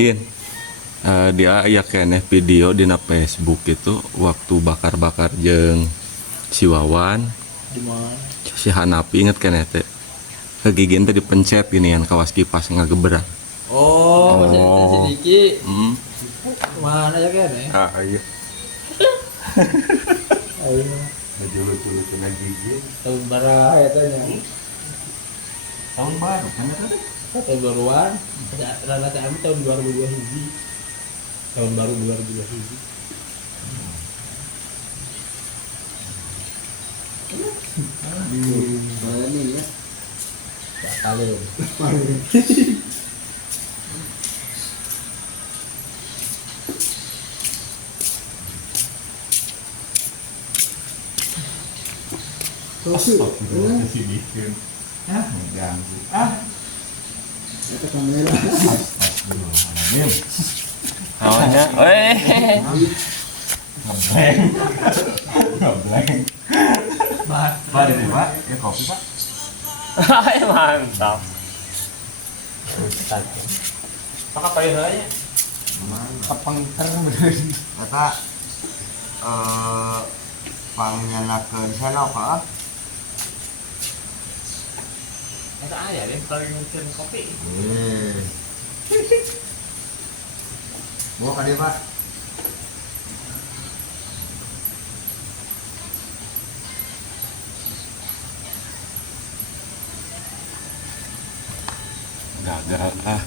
Gin, dia aya keneh video dina Facebook itu waktu bakar-bakar jeung si Wawan, Di mana? si Hanapi inget keneh teh. Kegigin teh dipencet ginian kawas kipas ngagebrak. Oh, masih ada sedikit. Hmm. Mana ya kan ya? Ah iya. Ayo. Lucu-lucu gigin. Tahun berapa ya tanya? Tahun baru kan tadi? Tahun baruan. Rana kami tahun 2002 hiji. Tahun baru 2002 hiji. Mana nih ya? Ya kali. Tosu, ini Bikin. Ah, mengganggu. ada kamera. Astagfirullahaladzim. Awalnya, ngebleng. Pak, ini Pak, ya kopi Pak. Mantap. Maka paling aja. Kepengker bener. Kata pangyanakeun senok ah. Ada aja deh kalau mungkin kopi. Bawa ka dieu, Pak. Gagal ah.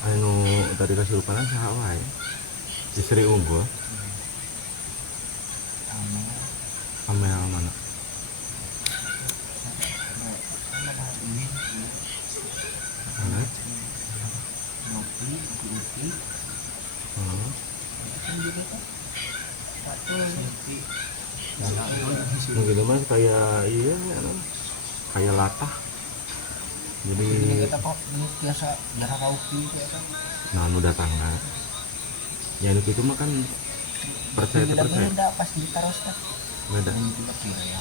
Anu tadi kesurupan saha wae. Istri unggul. Amel mana? Mana? Mungkin mas kayak iya, kayak latah. Jadi Kita kok biasa jarang kopi ya kan. nah nu datangna. Ya nu kitu mah kan percaya teu percaya. Beda pas ditaruh teh. Beda. Kita kira ya.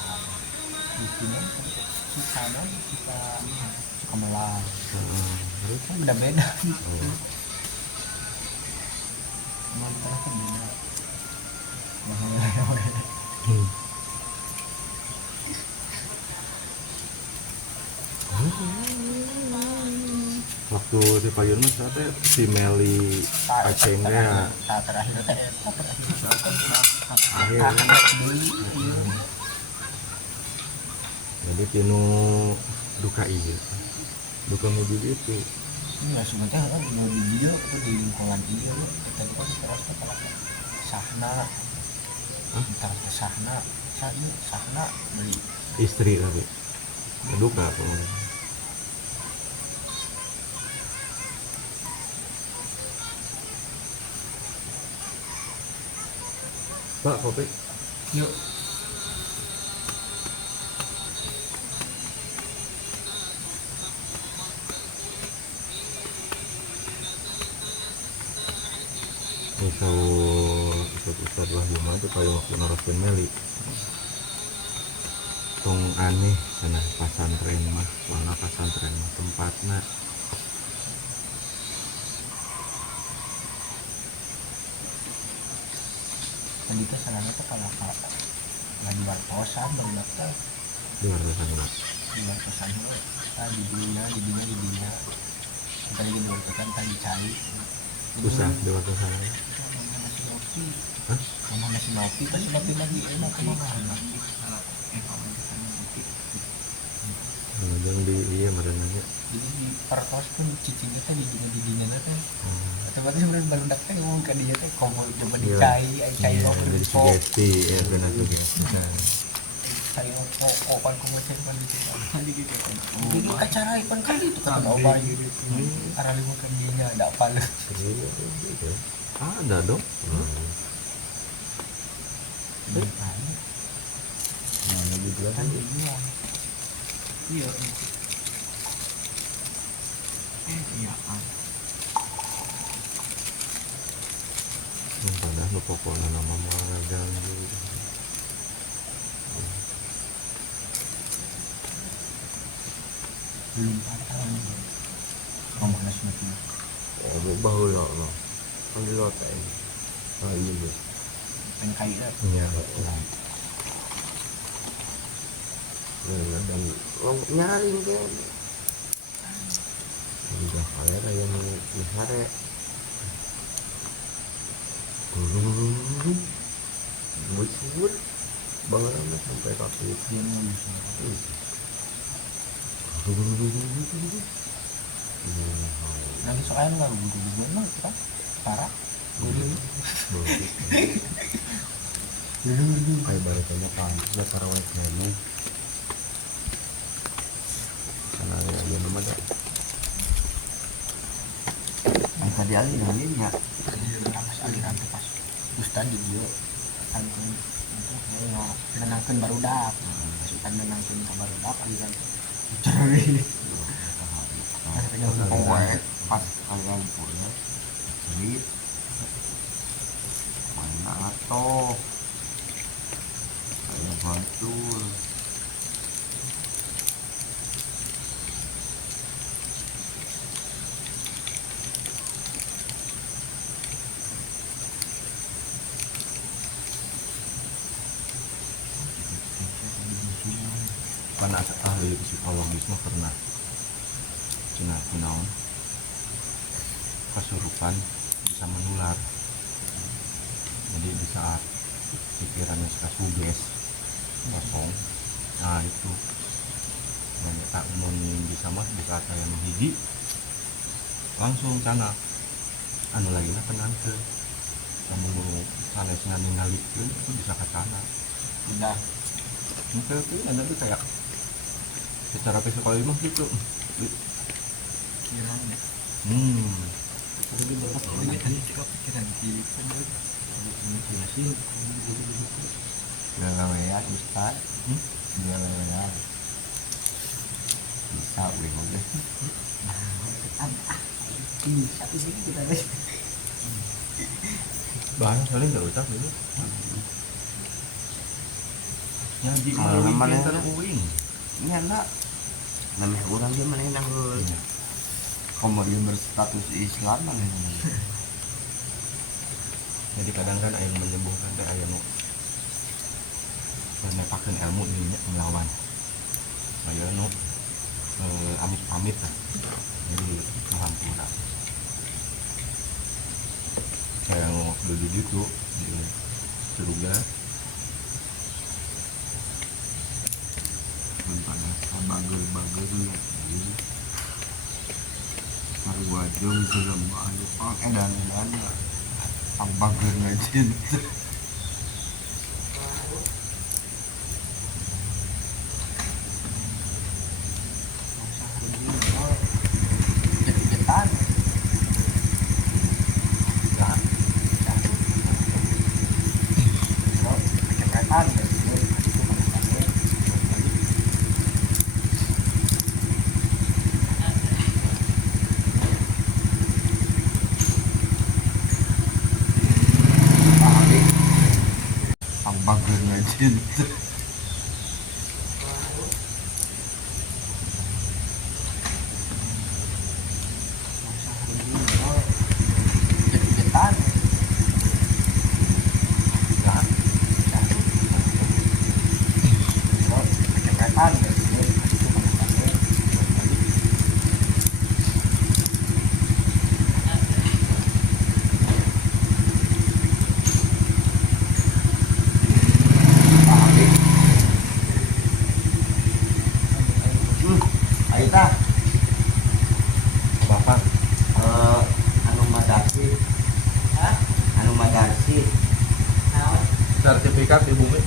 Di sini suka suka melar. Terus Kan beda-beda. oh. Mantap kan beda. Hmm. Waktu di Payun mas ada si Meli Acengnya Tak terakhir teh tak terakhir. akhir jadi tinu duka iya duka mobil itu Iya sebenarnya kan mau di dia atau di lingkungan dia kita itu kan terasa kalau sahna terasa sahna beli istri tapi duka pokoknya. Pak kopi yuk misal Ustad lah cuma itu kayak waktu naraskan Meli tong aneh sana pasantren mah soalnya pasantren mah tempatnya tadi teh salahnya tuh kalau nggak di wartosan banget teh di luar sana di wartosan itu di dunia tadi di wartosan tadi cari susah di luar sana mama nasi ngopi hah? mama nasi ngopi pas ngopi lagi enak kemana yang di iya mana nanya jadi di pertos pun cicingnya teh di dunia teh otomatis sebenarnya baru teh ngomong ke dia teh komo coba dicai cai iya, mau jadi dipok sugesti ya benar sugesti cai opan komo cai pan di situ tadi gitu kan jadi acara ikan kali itu kan oban arah lima kan dia ada apa lah ada dong nah lebih dia kan dia iya iya kan Padahal nu pokokna nama magang belum patah ngomong nasibnya oh baheula lah kan di lote ah iya iya pengen kaya iya betul nah dan nyaring kan udah kaya kayak nu hare bus banget sampai kaki dia mau bisa lagi soalnya nggak guru mah kita parah guru kayak baliknya kan udah tarawih menu karena ya nama dah yang tadi alih ya pas aliran tuh pas ustad di dia kan itu kayak menangkan baru dak pasukan menangkan ke baru dak aliran cari pas kalian punya cerit mana atau kayak bacul kan ahli psikologis mah pernah cina naon kesurupan bisa menular jadi di saat pikirannya suka suges kosong nah itu tak umum bisa mah di saat saya menghiji langsung cana anu lagi na tenang ke kamu mau sanesnya ningalikeun itu bisa ke sana udah mungkin itu ada tuh kayak secara psikologis mah gitu kiranya jadi berapa ini tadi juga pikiran di gawe ya ustad gawe ya bisa boleh boleh satu sih kita deh bahaya sekali nggak ucap dulu ya di mana pintar uing ini anak namanya orang dia mana yang kamu dia berstatus Islam mana jadi kadang kan ayam menyembuhkan teh ayam menepakan ilmu ini melawan saya nu amit-amit lah jadi hampura saya ngomong dulu gitu di surga pada bager-bagernya sarua jeung jelema anu edan-edanna ang bagerna cinta jet-jetan lah kecepatan bagernya cinta jet-jetan lah kecepatan Aita bapak anu madarsi anu madarsi sertifikat di bumi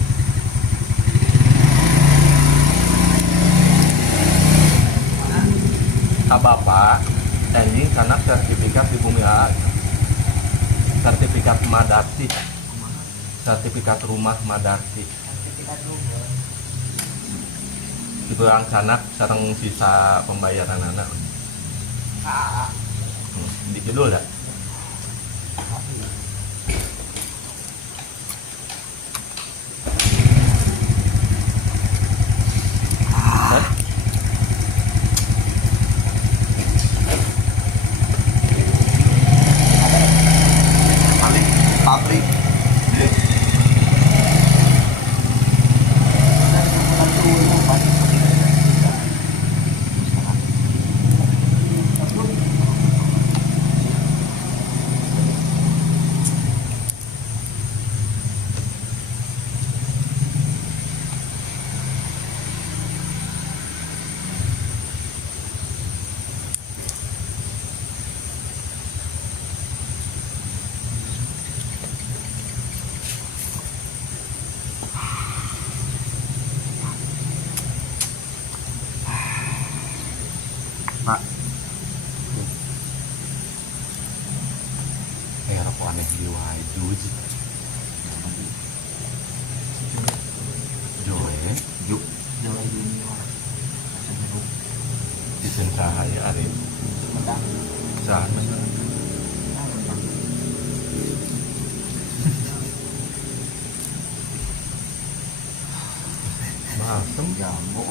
bapak anjing karena sertifikat di bumi A sertifikat madarsi sertifikat rumah madarsi sertifikat rumah Itu orang sanak sareng sisa pembayaran anak. Di kidul dah. Pabrik. Pak. Rokok aneh di wae juj. Joe, juk Jawa Junior. Masa jeruk. di Cahaya Arif. Medang. Sana. Masem Jamu.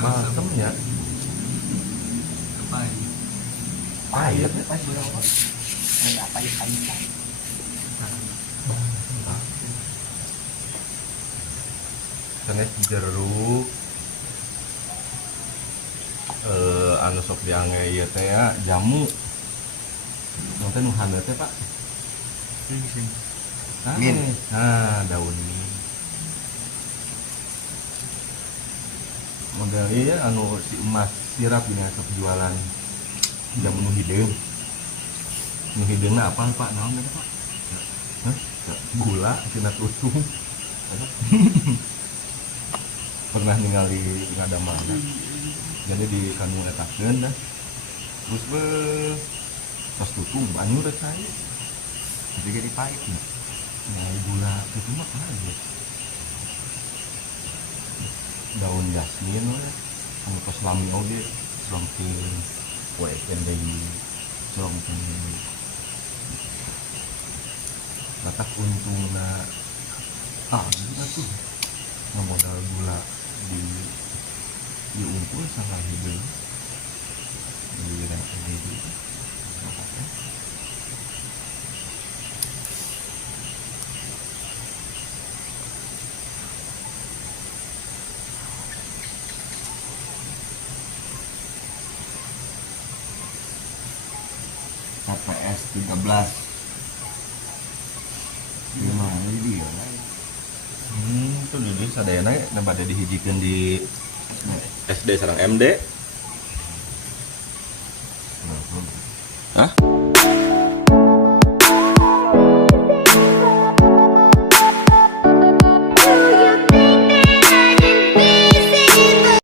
masem ya. Pahit. Pas berapa? Ada pahit-pahitan. Sanes jeruk anu sok diange ieu teh ya jamu. Nu teh nu handeup teh Pak. Mint. Nah, daun mint. Model ieu anu si emas sirap ini sok jualan jamu nu hideung. Nu hideungna apaan Pak? Naon teh Pak? Hah? Gula tina tusung. Pernah ningali ngadamana. Jadi di kanu etakeun dah. Terus pas tutung banyu rek saya. Jadi jadi pahit nih. Nah, gula itu mah aja. Daun jasmin we. Anu pas lami oge selongking kue pendai selongking. Katak untungna gitu tuh. Modal gula diungkul sama hidup di reaksi itu apa? KPS 13. Gimana dia? Itu di sadayana nabade dihijikeun di SD sareng MD. Hah?